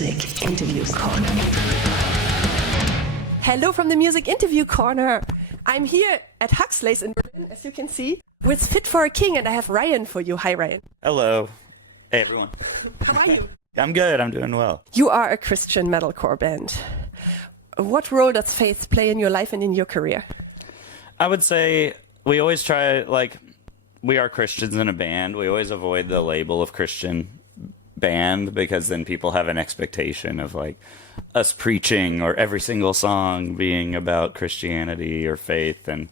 Music Interview Corner. Hello from the Music Interview Corner. I'm here at Huxley's in Berlin, as you can see, with Fit for a King, and I have Ryan for you. Hi, Ryan. Hello. Hey, everyone. How are you? I'm good. I'm doing well. You are a Christian metalcore band. What role does faith play in your life and in your career? I would say we always try, like, we are Christians in a band. We always avoid the label of Christian band because then people have an expectation of, like, us preaching or every single song being about Christianity or faith. And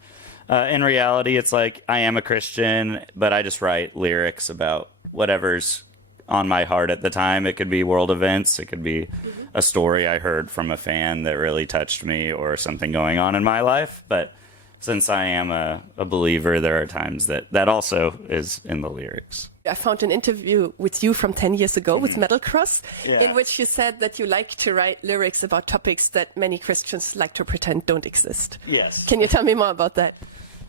in reality, it's like I am a Christian, but I just write lyrics about whatever's on my heart at the time. It could be world events. It could be a story I heard from a fan that really touched me or something going on in my life. But since I am a believer, there are times that also is in the lyrics. I found an interview with you from 10 years ago with Metal Cross, in which you said that you like to write lyrics about topics that many Christians like to pretend don't exist. Yes. Can you tell me more about that?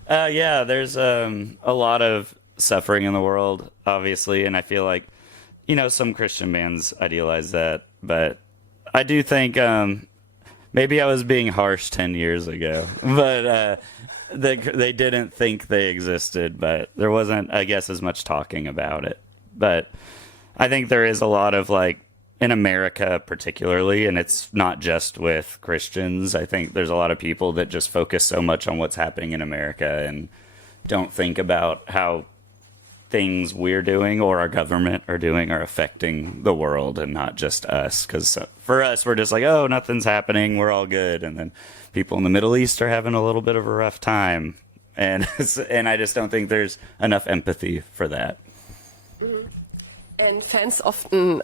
Yeah, there's a lot of suffering in the world, obviously, and I feel like, you know, some Christian bands idealize that, but I do think maybe I was being harsh 10 years ago, but they didn't think they existed, but there wasn't, I guess, as much talking about it. But I think there is a lot of, like, in America particularly, and it's not just with Christians, I think there's a lot of people that just focus so much on what's happening in America and don't think about how things we're doing or our government are doing are affecting the world and not just us. Because for us, we're just like, oh, nothing's happening, we're all good. And then people in the Middle East are having a little bit of a rough time. And I just don't think there's enough empathy for that. Mm-hmm. And fans often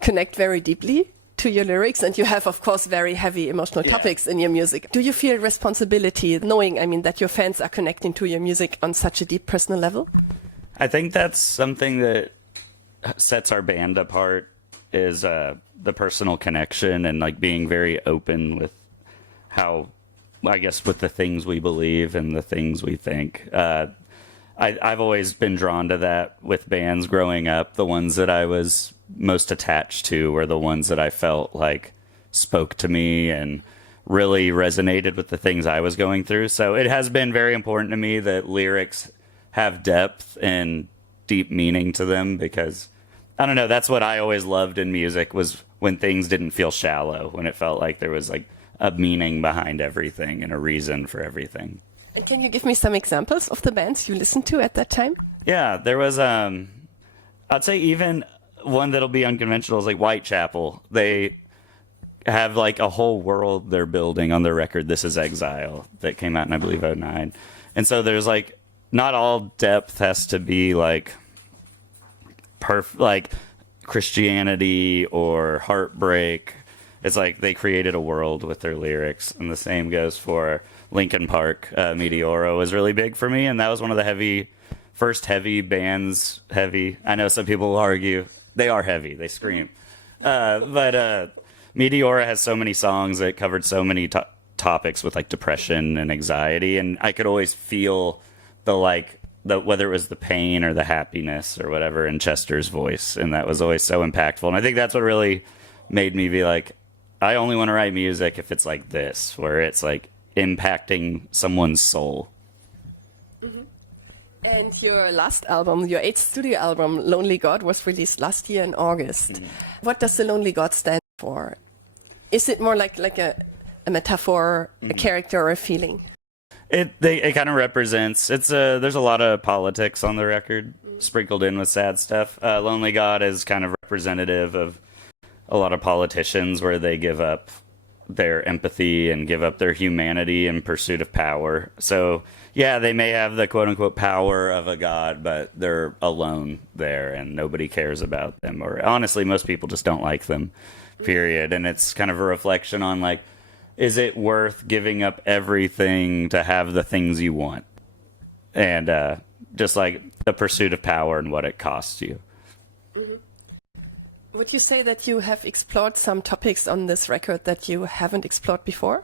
connect very deeply to your lyrics, and you have, of course, very heavy emotional topics in your music. Do you feel responsibility knowing, I mean, that your fans are connecting to your music on such a deep personal level? I think that's something that sets our band apart is the personal connection and, like, being very open with how, I guess, with the things we believe and the things we think. I've always been drawn to that with bands growing up. The ones that I was most attached to were the ones that I felt like spoke to me and really resonated with the things I was going through. So it has been very important to me that lyrics have depth and deep meaning to them, because I don't know, that's what I always loved in music, was when things didn't feel shallow, when it felt like there was, like, a meaning behind everything and a reason for everything. And can you give me some examples of the bands you listened to at that time? Yeah, there was I'd say even one that'll be unconventional is like Whitechapel. They have, like, a whole world they're building on their record This Is Exile that came out in, I believe, '09. And so there's, like, not all depth has to be like like Christianity or heartbreak. It's like they created a world with their lyrics, and the same goes for Linkin Park. Meteora was really big for me, and that was one of the first heavy bands. Heavy. I know some people will argue they are heavy. They scream, but Meteora has so many songs that covered so many topics with, like, depression and anxiety, and I could always feel whether it was the pain or the happiness or whatever in Chester's voice, and that was always so impactful. And I think that's what really made me be like, I only want to write music if it's like this, where it's, like, impacting someone's soul. Mm-hmm. And your last album, your 8th studio album, Lonely God, was released last year in August. Mm-hmm. What does the Lonely God stand for? Is it more like a metaphor, a character, or a feeling? It kind of represents, there's a lot of politics on the record sprinkled in with sad stuff. Lonely God is kind of representative of a lot of politicians, where they give up their empathy and give up their humanity in pursuit of power. So yeah, they may have the quote unquote power of a god, but they're alone there and nobody cares about them. Or honestly, most people just don't like them, period. And it's kind of a reflection on, like, is it worth giving up everything to have the things you want? And just, like, the pursuit of power and what it costs you. Mm-hmm. Would you say that you have explored some topics on this record that you haven't explored before?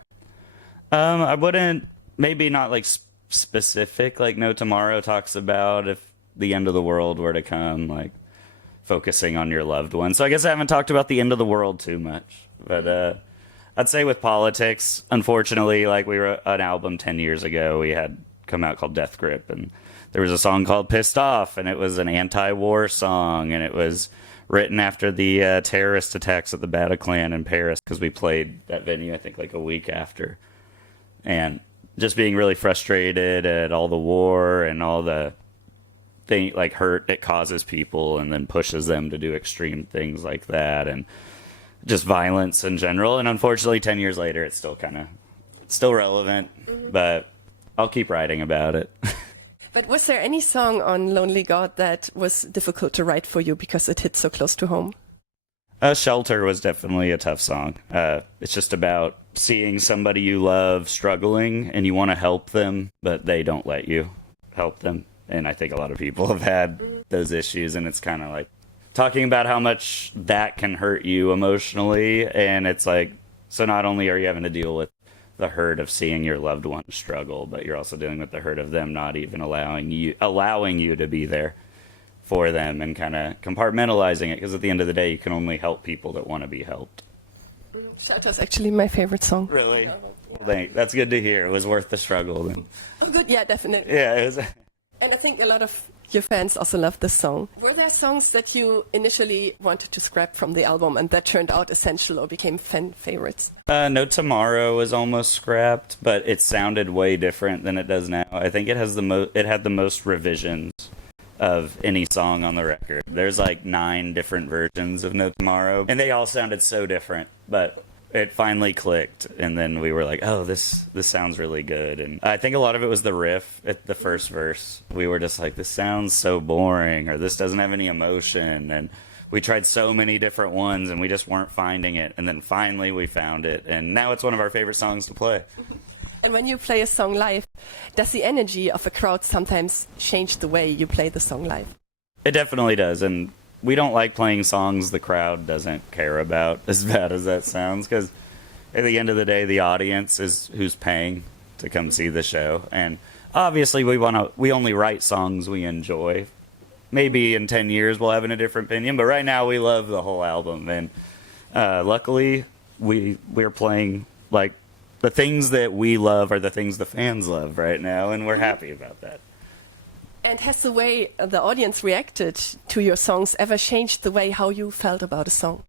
I wouldn't, maybe not, like, specific. Like, No Tomorrow talks about if the end of the world were to come, like, focusing on your loved one. So I guess I haven't talked about the end of the world too much, but I'd say with politics, unfortunately, like we wrote an album 10 years ago, we had come out called Death Grip, and there was a song called Pissed Off, and it was an anti-war song, and it was written after the terrorist attacks at the Bataclan in Paris, because we played that venue, I think, like a week after. And just being really frustrated at all the war and all the like hurt it causes people, and then pushes them to do extreme things like that, and just violence in general. And unfortunately, 10 years later, it's still relevant, but I'll keep writing about it. But was there any song on Lonely God that was difficult to write for you because it hit so close to home? Shelter was definitely a tough song. It's just about seeing somebody you love struggling, and you want to help them, but they don't let you help them. And I think a lot of people have had those issues, and it's kind of like talking about how much that can hurt you emotionally. And it's like, so not only are you having to deal with the hurt of seeing your loved one struggle, but you're also dealing with the hurt of them not even allowing you to be there for them, and kind of compartmentalizing it, because at the end of the day, you can only help people that want to be helped. Shelter's actually my favorite song. Really? Well, that's good to hear. It was worth the struggle then. Oh, good. Yeah, definitely. Yeah, it was. And I think a lot of your fans also love this song. Were there songs that you initially wanted to scrap from the album and that turned out essential or became fan favorites? No Tomorrow was almost scrapped, but it sounded way different than it does now. I think it has it had the most revisions of any song on the record. There's like 9 different versions of No Tomorrow, and they all sounded so different, but it finally clicked, and then we were like, oh, this sounds really good. And I think a lot of it was the riff at the first verse. We were just like, this sounds so boring, or this doesn't have any emotion. And we tried so many different ones, and we just weren't finding it. And then finally we found it, and now it's one of our favorite songs to play. And when you play a song live, does the energy of a crowd sometimes change the way you play the song live? It definitely does, and we don't like playing songs the crowd doesn't care about, as bad as that sounds, because at the end of the day, the audience is who's paying to come see the show. And obviously, we only write songs we enjoy. Maybe in 10 years we'll have a different opinion, but right now we love the whole album. And luckily, we're playing, like, the things that we love are the things the fans love right now, and we're happy about that. And has the way the audience reacted to your songs ever changed the way how you felt about a song?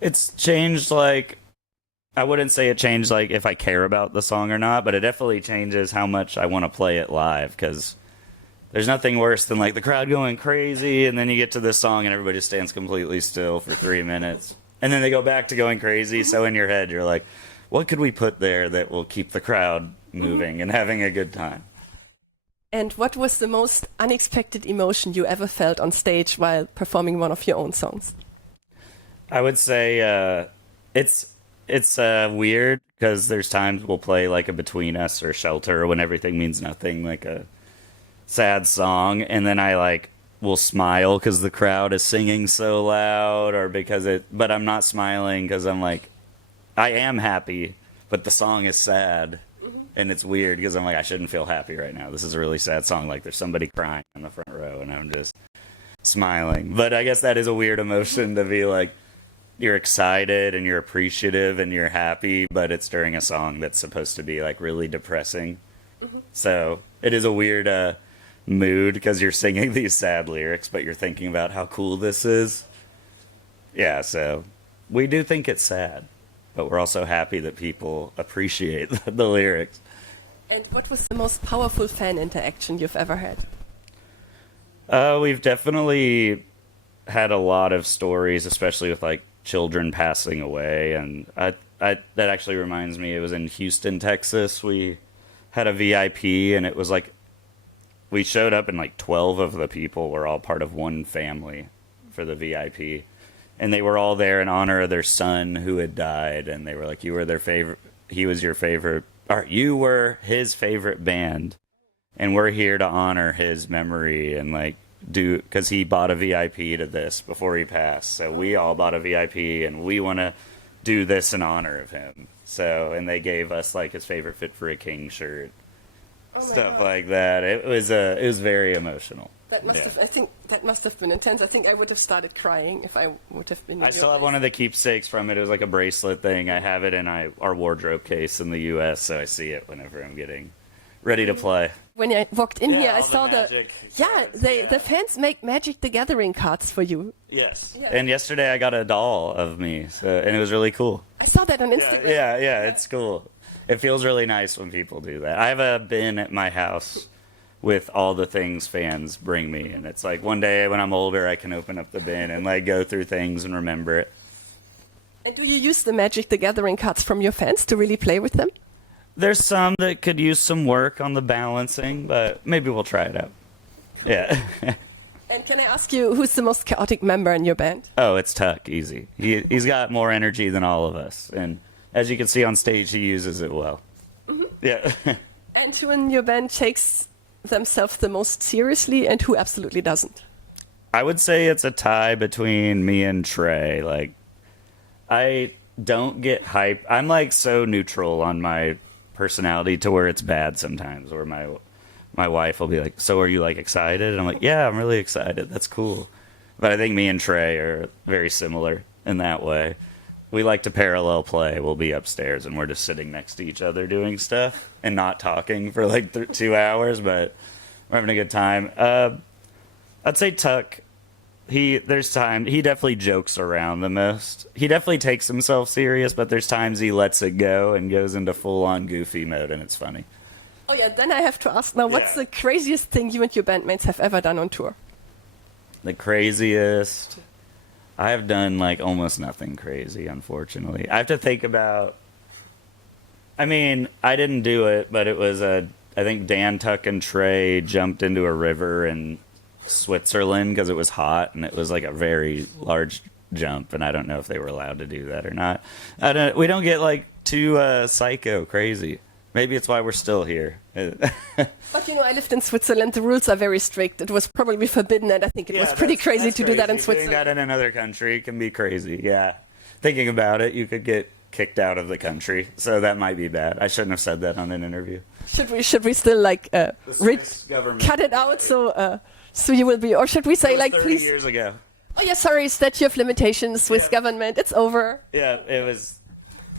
It's changed, like, I wouldn't say it changed, like, if I care about the song or not, but it definitely changes how much I want to play it live, because there's nothing worse than, like, the crowd going crazy, and then you get to this song and everybody stands completely still for 3 minutes. And then they go back to going crazy, so in your head you're like, what could we put there that will keep the crowd moving and having a good time? And what was the most unexpected emotion you ever felt on stage while performing one of your own songs? I would say it's weird, because there's times we'll play like a Between Us or Shelter, or When Everything Means Nothing, like a sad song, and then I like will smile because the crowd is singing so loud, or but I'm not smiling because I'm like, I am happy, but the song is sad. And it's weird because I'm like, I shouldn't feel happy right now. This is a really sad song. Like, there's somebody crying in the front row, and I'm just smiling. But I guess that is a weird emotion to be like, you're excited and you're appreciative and you're happy, but it's during a song that's supposed to be like really depressing. So it is a weird mood, because you're singing these sad lyrics, but you're thinking about how cool this is. Yeah, so we do think it's sad, but we're also happy that people appreciate the lyrics. And what was the most powerful fan interaction you've ever had? We've definitely had a lot of stories, especially with like children passing away. And that actually reminds me, it was in Houston, Texas. We had a VIP, and it was like, we showed up and like 12 of the people were all part of one family for the VIP. And they were all there in honor of their son who had died. And they were like, you were their favorite, he was your favorite, or you were his favorite band. And we're here to honor his memory and like because he bought a VIP to this before he passed. So we all bought a VIP, and we want to do this in honor of him. So, and they gave us like his favorite Fit for a King shirt, stuff like that. It was very emotional. That must have, I think that must have been intense. I think I would have started crying if I would have been in I your still have one of the keepsakes from it. It was like a bracelet thing. I have it in our wardrobe case in the U.S., so I see it whenever I'm getting ready to play. When I walked in here, I all saw magic the fans make Magic the Gathering cards for you. Yes. Yeah. And yesterday I got a doll of me, and it was really cool. I saw that on Instagram. Yeah, it's cool. It feels really nice when people do that. I have a bin at my house with all the things fans bring me, and it's like one day when I'm older I can open up the bin and like go through things and remember it. And do you use the Magic the Gathering cards from your fans to really play with them? There's some that could use some work on the balancing, but maybe we'll try it out. Yeah. And can I ask you, who's the most chaotic member in your band? Oh, it's Tuck, easy. He's got more energy than all of us, and as you can see on stage, he uses it well. Mm-hmm. Yeah. And who in your band takes themselves the most seriously, and who absolutely doesn't? I would say it's a tie between me and Trey. Like, I don't get hype. I'm like so neutral on my personality to where it's bad sometimes, where my wife will be like, so are you like excited? And I'm like, yeah, I'm really excited. That's cool. But I think me and Trey are very similar in that way. We like to parallel play. We'll be upstairs and we're just sitting next to each other doing stuff and not talking for like 2 hours, but we're having a good time. I'd say Tuck. There's time. He definitely jokes around the most. He definitely takes himself serious, but there's times he lets it go and goes into full-on goofy mode, and it's funny. Oh yeah, then I have to ask now, what's the craziest thing you and your bandmates have ever done on tour? The craziest... I have done like almost nothing crazy, unfortunately. I have to think about... I mean, I didn't do it, but it was I think Dan, Tuck, and Trey jumped into a river in Switzerland because it was hot, and it was like a very large jump, and I don't know if they were allowed to do that or not. We don't get like too psycho crazy. Maybe it's why we're still here. But you know, I lived in Switzerland. The rules are very strict. It was probably forbidden, and I think it was pretty crazy to do that in Switzerland. Doing that in another country can be crazy, yeah. Thinking about it, you could get kicked out of the country, so that might be bad. I shouldn't have said that on an interview. Should we still like cut it out so you will be, or should we say like 30 please? years ago. Oh yeah, sorry, statute of limitations, Swiss government, it's over. Yeah, it was.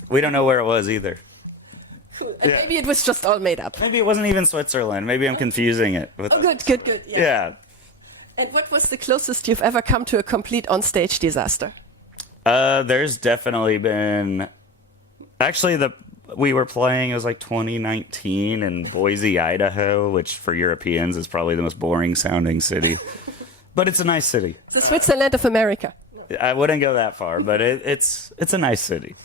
We don't know where it was either. Cool. And maybe it was just all made up. Maybe it wasn't even Switzerland. Maybe I'm confusing it. Oh, good. Yeah. And what was the closest you've ever come to a complete on-stage disaster? There's definitely been. Actually, we were playing. It was like 2019 in Boise, Idaho, which for Europeans is probably the most boring sounding city, but it's a nice city. The Switzerland of America. I wouldn't go that far, but it's a nice city.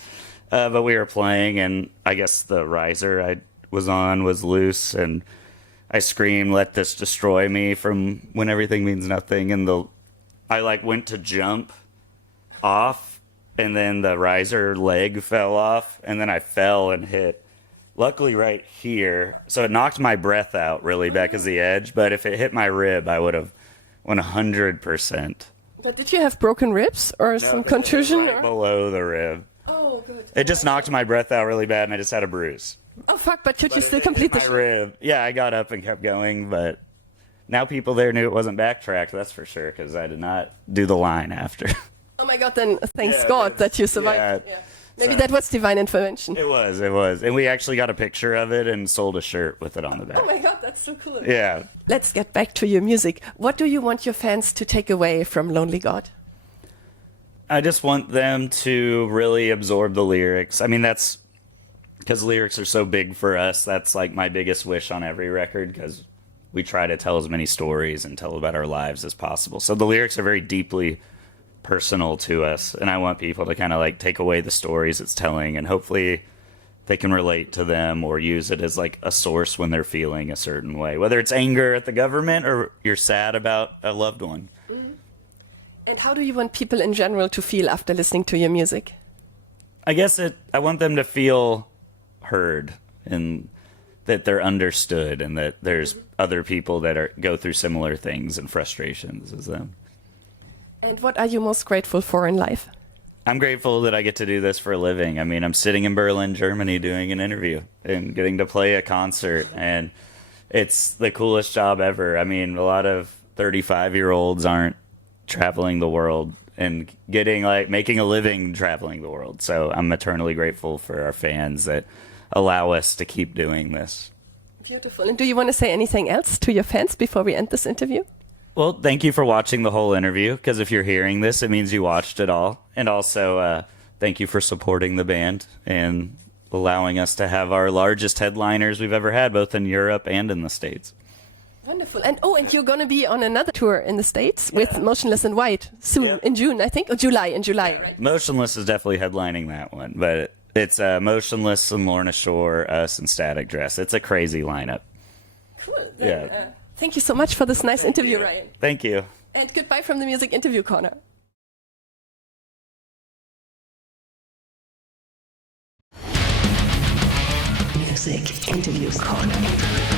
But we were playing, and I guess the riser I was on was loose, and I screamed, "Let this destroy me!" from When Everything Means Nothing, and I like went to jump off, and then the riser leg fell off, and then I fell and hit, luckily right here, so it knocked my breath out really back as the edge, but if it hit my rib, I would have 100%. But did you have broken ribs or some contusion? Right below the rib. Oh, good. It just knocked my breath out really bad, and I just had a bruise. Oh, fuck, but could you still complete the My show? rib. Yeah, I got up and kept going, but now people there knew it wasn't backtracked, that's for sure, because I did not do the line after. Oh my god, then thanks God that you survived. Yeah. Maybe that was divine intervention. It was. And we actually got a picture of it and sold a shirt with it on the back. Oh my god, that's so cool. Yeah. Let's get back to your music. What do you want your fans to take away from Lonely God? I just want them to really absorb the lyrics. I mean, that's because lyrics are so big for us. That's like my biggest wish on every record, because we try to tell as many stories and tell about our lives as possible. So the lyrics are very deeply personal to us, and I want people to kind of like take away the stories it's telling, and hopefully they can relate to them or use it as like a source when they're feeling a certain way, whether it's anger at the government or you're sad about a loved one. Mm-hmm. And how do you want people in general to feel after listening to your music? I guess I want them to feel heard, and that they're understood, and that there's other people that go through similar things and frustrations as them. And what are you most grateful for in life? I'm grateful that I get to do this for a living. I mean, I'm sitting in Berlin, Germany, doing an interview and getting to play a concert, and it's the coolest job ever. I mean, a lot of 35-year-olds aren't traveling the world and making a living traveling the world. So I'm eternally grateful for our fans that allow us to keep doing this. Beautiful. And do you want to say anything else to your fans before we end this interview? Well, thank you for watching the whole interview, because if you're hearing this, it means you watched it all. And also, thank you for supporting the band and allowing us to have our largest headliners we've ever had, both in Europe and in the States. Wonderful. And you're going to be on another tour in the States with Motionless in White soon, in June, I think, or July, right? Motionless is definitely headlining that one, but it's Motionless and Lorna Shore, us, and Static Dress. It's a crazy lineup. Cool. Then, thank you so much for this nice interview, Ryan. Thank you. And goodbye from the Music Interview Corner. Music Interview Corner.